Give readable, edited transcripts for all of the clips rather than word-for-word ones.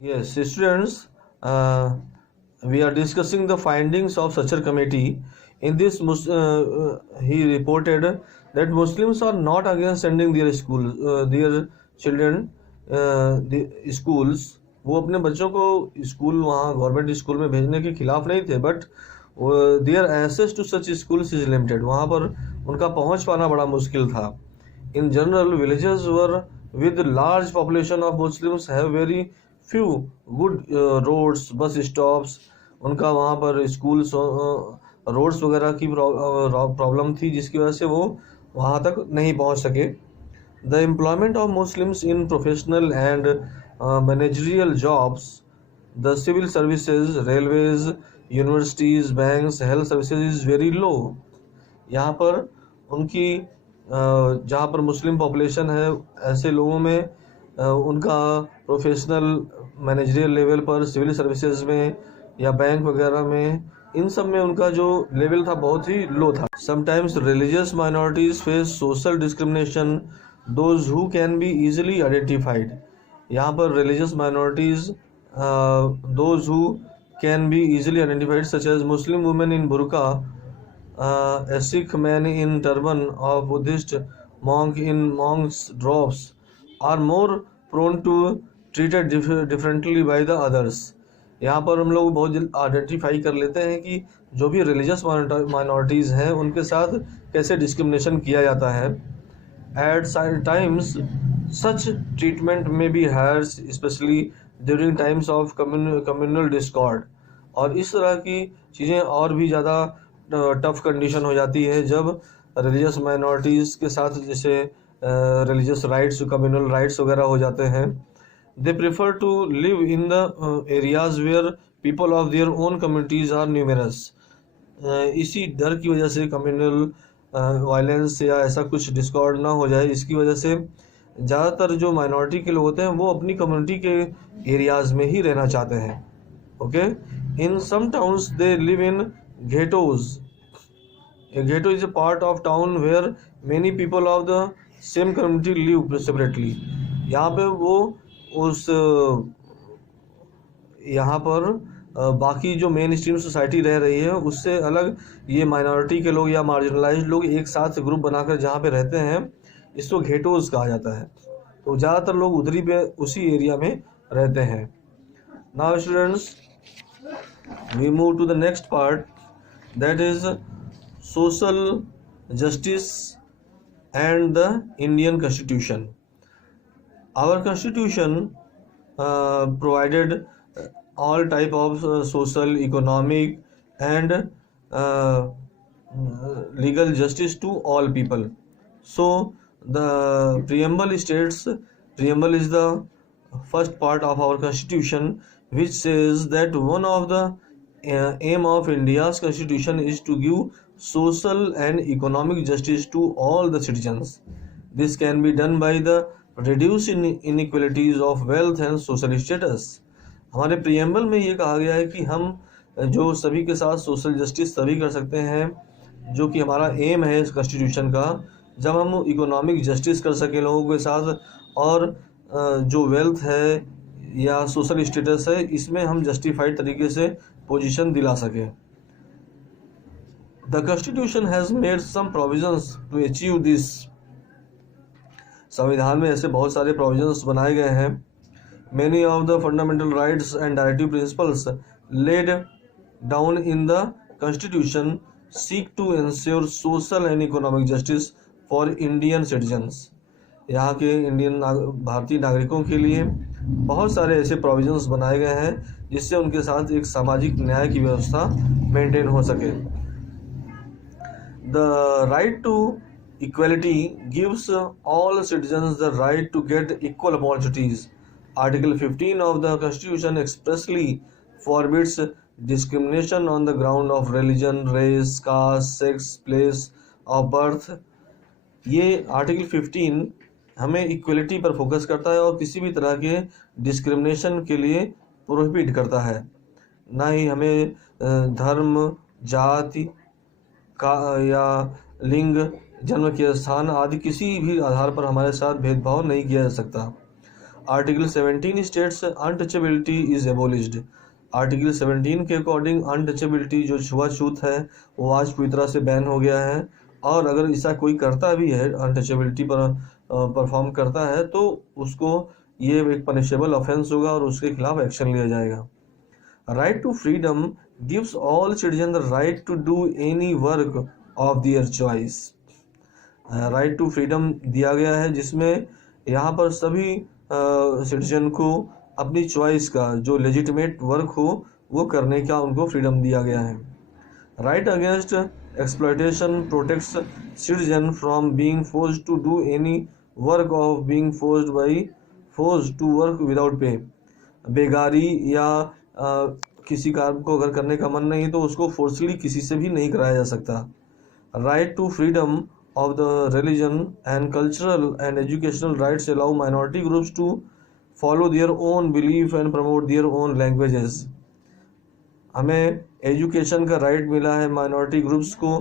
Yes, students, we are discussing the findings of such a committee. In this, he reported that Muslims are not against sending their children, the schools. वो अपने बच्चों को school वहाँ government school में भेजने के खिलाफ नहीं थे, but their access to such schools is limited. वहाँ पर उनका पहुँच पाना बड़ा मुश्किल था. In general, villages were with large population of Muslims have very few good roads, bus stops. उनका वहाँ पर स्कूल्स रोड्स वगैरह की प्रॉब्लम थी, जिसकी वजह से वो वहाँ तक नहीं पहुँच सके. The employment of Muslims in professional and managerial jobs, the civil services, railways, universities, banks, health services is very low. यहाँ पर उनकी जहाँ पर मुस्लिम पॉपुलेशन है, ऐसे लोगों में उनका प्रोफेशनल मैनेजरियल लेवल पर, सिविल सर्विसेज में या बैंक वगैरह में, इन सब में उनका जो लेवल था बहुत ही लो था. Sometimes religious minorities face social discrimination those who can be easily identified. यहाँ पर religious minorities those who can be easily identified such as Muslim women in बुरका, a Sikh man in turban, or Buddhist monk in monk's robes are more prone to treated differently by the others. यहाँ पर हम लोग बहुत जल्द identify कर लेते हैं कि जो भी रिलीजियस माइनॉरिटीज़ हैं उनके साथ कैसे डिस्क्रिमिनेशन किया जाता है. At times such treatment may be harsh, especially during times of communal discord. और इस तरह की चीज़ें और भी ज़्यादा टफ कंडीशन हो जाती है जब रिलीजियस माइनॉरिटीज़ के साथ, जैसे रिलीजियस राइट्स, कम्युनल राइट्स वगैरह हो जाते हैं. They prefer to live in the areas where people of their own communities are numerous. इसी डर की वजह से कम्युनल वायलेंस या ऐसा कुछ डिस्कॉर्ड ना हो जाए, इसकी वजह से ज़्यादातर जो माइनॉरिटी के लोग होते हैं वो अपनी कम्युनिटी के एरियाज़ में ही रहना चाहते हैं. Okay, in some towns they live in ghettos. A ghetto is a part of town where many people of the same community live separately. यहाँ पे वो उस यहाँ पर बाकी जो मेन स्ट्रीम सोसाइटी रह रही है उससे अलग ये माइनॉरिटी के लोग या मार्जिनलाइज्ड लोग एक साथ ग्रुप बनाकर जहाँ पे रहते हैं, इसको घेटोज कहा जाता है. तो ज़्यादातर लोग उधरी पे उसी एरिया में रहते हैं. Now students, we move to the next part, that is social justice and the Indian Constitution. Our Constitution provided all type of social, economic and legal justice to all people. So the preamble states, preamble is the first part of our Constitution, which says that one of the aim of India's constitution is to give social and economic justice to all the citizens. This can be done by the reducing inequalities of wealth and social status. हमारे preamble में ये कहा गया है कि हम जो सभी के साथ सोशल जस्टिस तभी कर सकते हैं, जो कि हमारा एम है इस कॉन्स्टिट्यूशन का, जब हम इकोनॉमिक जस्टिस कर सकें लोगों के साथ, और जो वेल्थ है या सोशल स्टेटस है इसमें हम जस्टिफाइड तरीके से पोजीशन दिला सके. The constitution has made some provisions to achieve this. संविधान में ऐसे बहुत सारे प्रोविजंस बनाए गए हैं. Many of the fundamental rights and directive principles laid down in the constitution seek to ensure social and economic justice for Indian citizens. यहाँ के भारतीय नागरिकों के लिए बहुत सारे ऐसे प्रोविजंस बनाए गए हैं जिससे उनके साथ एक सामाजिक न्याय की व्यवस्था मेंटेन हो सके. The right to equality gives all citizens the right to get equal opportunities. Article 15 of the constitution expressly forbids discrimination on the ground of religion, race, caste, sex, place of birth. ये article 15 हमें equality पर focus करता है और किसी भी तरह के डिस्क्रिमिनेशन के लिए प्रोहिबिट करता है. ना ही हमें धर्म, जाति का या लिंग, जन्म के स्थान आदि किसी भी आधार पर हमारे साथ भेदभाव नहीं किया जा सकता. Article 17 states untouchability is abolished. Article 17 के अकॉर्डिंग अनटचेबिलिटी जो छुआछूत है वो आज पूरी तरह से बैन हो गया है, और अगर ऐसा कोई करता भी है, अनटचेबिलिटी पर परफॉर्म करता है, तो उसको ये एक पनिशेबल ऑफेंस होगा और उसके खिलाफ एक्शन लिया जाएगा. Right to freedom gives all citizen the right to do any work of their choice. Right to freedom दिया गया है, जिसमें यहाँ पर सभी सिटीजन को अपनी चॉइस का जो लेजिटिमेट वर्क हो वो करने का उनको फ्रीडम दिया गया है. Right against exploitation protects citizen from being forced to do any work of being forced to work without pay. बेगारी या किसी काम को अगर करने का मन नहीं तो उसको फोर्सली किसी से भी नहीं कराया जा सकता. Right to freedom of the religion and cultural and educational rights allow minority groups to follow their own belief and promote their own languages. हमें एजुकेशन का राइट मिला है माइनॉरिटी ग्रुप्स को,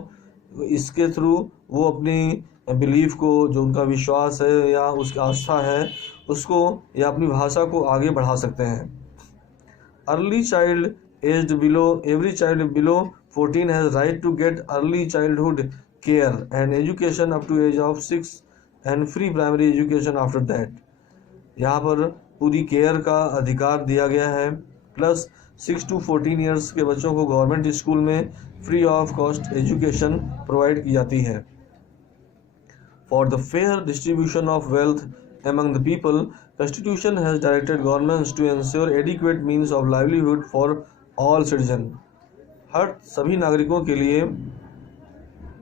इसके थ्रू वो अपनी बिलीफ को, जो उनका विश्वास है या उसकी आस्था है, उसको या अपनी भाषा को आगे बढ़ा सकते हैं. Early child aged below every child below 14 has right to get early childhood care and education up to age of 6 and free primary education after that. यहाँ पर पूरी केयर का अधिकार दिया गया है, प्लस 6 to 14 ईयर्स के बच्चों को गवर्नमेंट स्कूल में free of cost education provide की जाती है. For the fair distribution of wealth among the people, Constitution has directed governments to ensure adequate means of livelihood for all citizens. हर सभी नागरिकों के लिए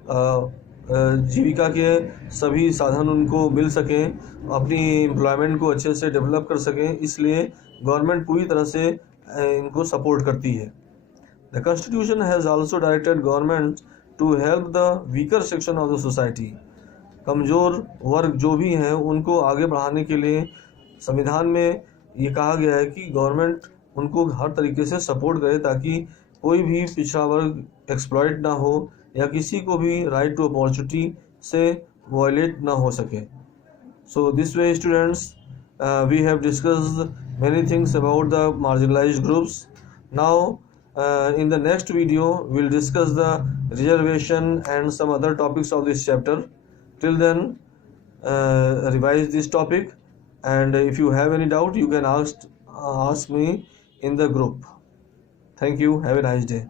जीविका के सभी साधन उनको मिल सकें, अपनी एम्प्लॉयमेंट को अच्छे से डेवलप कर सकें, इसलिए गवर्नमेंट पूरी तरह से इनको सपोर्ट करती है. The constitution has also directed government to help the weaker section of the society. कमज़ोर वर्ग जो भी हैं उनको आगे बढ़ाने के लिए संविधान में ये कहा गया है कि गवर्नमेंट उनको हर तरीके से सपोर्ट करे, ताकि कोई भी पिछड़ा वर्ग एक्सप्लॉइट ना हो या किसी को भी राइट टू अपॉर्चुनिटी से वायलेट ना हो सके. So this way students, we have discussed many things about the marginalised groups. Now in the next video we'll discuss the reservation and some other topics of this chapter. Till then, revise this topic, and if you have any doubt you can ask me in the group. Thank you. Have a nice day.